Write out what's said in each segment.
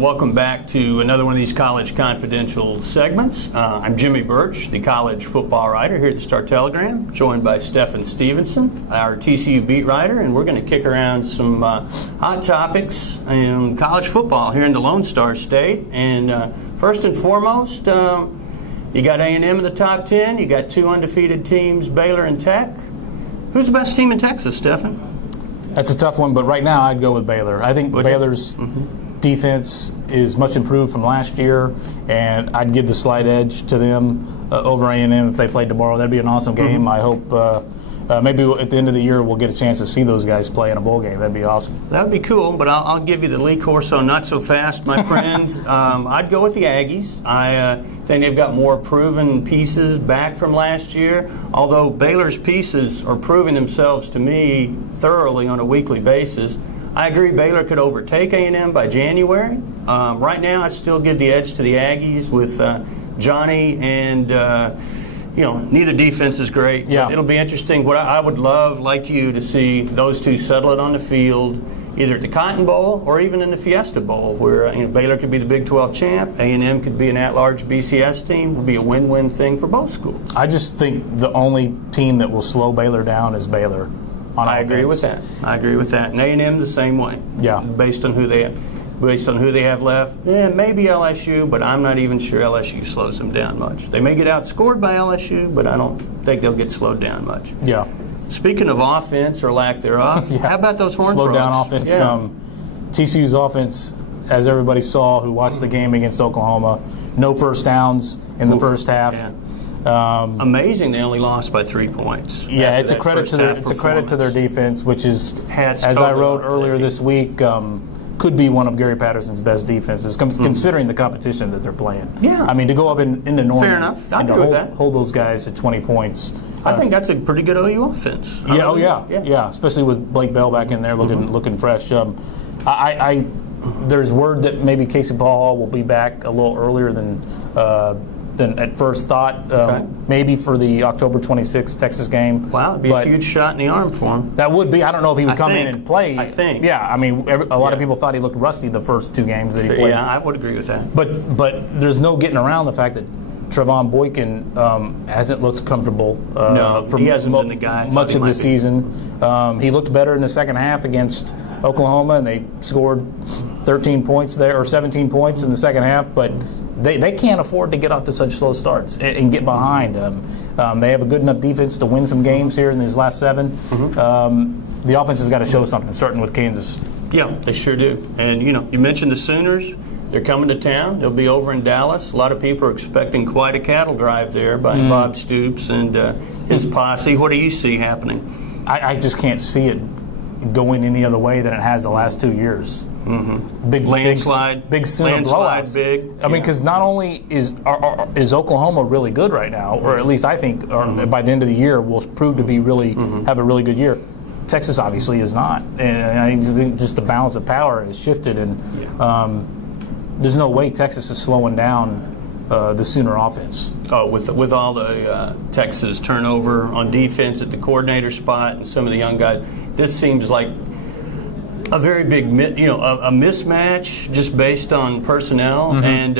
and welcome back to another one of these College Confidential segments. I'm Jimmy Birch, the college football writer here at the Star-Telegram, joined by Stephen Stevenson, our TCU beat writer, and we're going to kick around some hot topics in college football here in the Lone Star State. And first and foremost, you got A&M in the top 10. You got two undefeated teams, Baylor and Tech. Who's the best team in Texas, Stephen? That's a tough one, but right now I'd go with Baylor. I think Baylor's defense is much improved from last year, and I'd give the slight edge to them over A&M if they played tomorrow. That'd be an awesome game. I hope maybe at the end of the year we'll get a chance to see those guys play in a bowl game. That'd be awesome. That would be cool, but I'll give you the Lee Corso not so fast, my friends. I'd go with the Aggies. I think they've got more proven pieces back from last year, although Baylor's pieces are proving themselves to me thoroughly on a weekly basis. I agree Baylor could overtake A&M by January. Right now, I still give the edge to the Aggies with Johnny and, neither defense is great. Yeah. But it'll be interesting. What I would love, like you, to see those two settle it on the field, either at the Cotton Bowl or even in the Fiesta Bowl, where Baylor could be the Big 12 champ, A&M could be an at-large BCS team. It would be a win-win thing for both schools. I just think the only team that will slow Baylor down is Baylor. I agree with that. And A&M the same way. Yeah. Based on who they have left. Maybe LSU, but I'm not even sure LSU slows them down much. They may get outscored by LSU, but I don't think they'll get slowed down much. Yeah. Speaking of offense or lack thereof, how about those Horned Frogs? Slow down offense. Yeah. TCU's offense, as everybody saw who watched the game against Oklahoma, no first downs in the first half. Yeah. Amazing they only lost by 3 points. Yeah, it's a credit to their defense, which is, as I wrote earlier this week, could be one of Gary Patterson's best defenses, considering the competition that they're playing. Yeah. I mean, to go up into Norman Fair enough. and to hold those guys at 20 points. I think that's a pretty good OU offense. Yeah, especially with Blake Bell back in there looking fresh. There's word that maybe Casey Paul will be back a little earlier than at first thought, maybe for the October 26th Texas game. Wow, it'd be a huge shot in the arm for him. That would be. I don't know if he would come in and play. I think. Yeah, I mean, a lot of people thought he looked rusty the first two games that he played. Yeah, I would agree with that. But there's no getting around the fact that Trevon Boykin hasn't looked comfortable he hasn't been the guy much of the season. He looked better in the second half against Oklahoma, and they scored 13 points there, or 17 points in the second half, but they can't afford to get off to such slow starts and get behind. They have a good enough defense to win some games here in these last 7. The offense has got to show something, starting with Kansas. Yeah, they sure do. And, you mentioned the Sooners. They're coming to town. They'll be over in Dallas. A lot of people are expecting quite a cattle drive there by Bob Stoops and his posse. What do you see happening? I just can't see it going any other way than it has the last 2 years. Big landslide, big Sooner blowouts. I mean, because not only is Oklahoma really good right now, or at least I think by the end of the year will prove to be really have a really good year. Texas obviously is not, and I think just the balance of power has shifted, and there's no way Texas is slowing down the Sooner offense. Oh, with all the Texas turnover on defense at the coordinator spot and some of the young guys, this seems like a very big, a mismatch just based on personnel. And,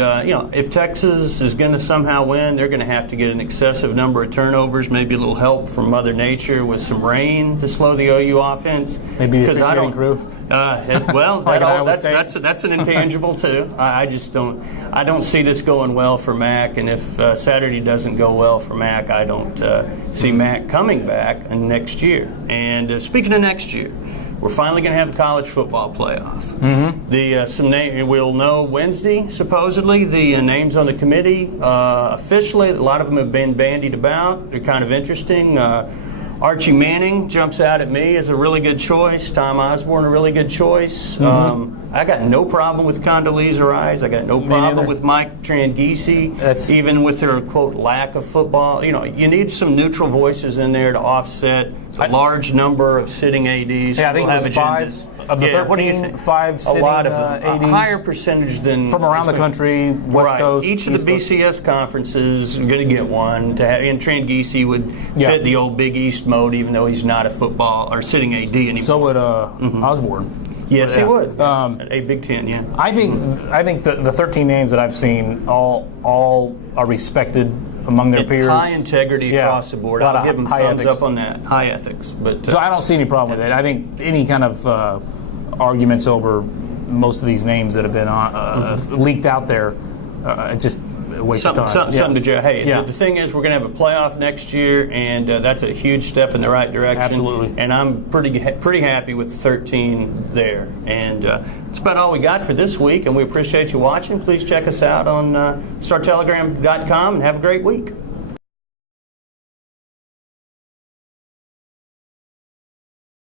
if Texas is going to somehow win, they're going to have to get an excessive number of turnovers, maybe a little help from Mother Nature with some rain to slow the OU offense. Maybe the officiating crew. That's an intangible too. I just don't see this going well for Mac, and if Saturday doesn't go well for Mac, I don't see Mac coming back next year. And speaking of next year, we're finally going to have a college football playoff. We'll know Wednesday, supposedly, the names on the committee. Officially, a lot of them have been bandied about. They're kind of interesting. Archie Manning jumps out at me as a really good choice. Tom Osborne, a really good choice. I got no problem with Condoleezza Rice. I got no problem with Mike Tranghese, even with their, quote, lack of football. You need some neutral voices in there to offset a large number of sitting ADs. Yeah, I think it was 5 of the 13, 5 sitting ADs. A higher percentage than from around the country, West Coast. Each of the BCS conferences is going to get one. And Tranghese would fit the old Big East mode, even though he's not a football or sitting AD anymore. So would Osborne. Yes, Yeah. he would. A Big Ten, yeah. I think the 13 names that I've seen all are respected among their peers. High integrity Yeah. across the board. A lot I'll of give them high thumbs ethics. up on that. High ethics. But So I don't see any problem with it. I think any kind of arguments over most of these names that have been leaked out there, just a waste of time. something to judge. Hey, Yeah. the thing is, we're going to have a playoff next year, and that's a huge step in the right direction. Absolutely. And I'm pretty happy with the 13 there. And that's about all we got for this week, and we appreciate you watching. Please check us out on StarTelegram.com, and have a great week.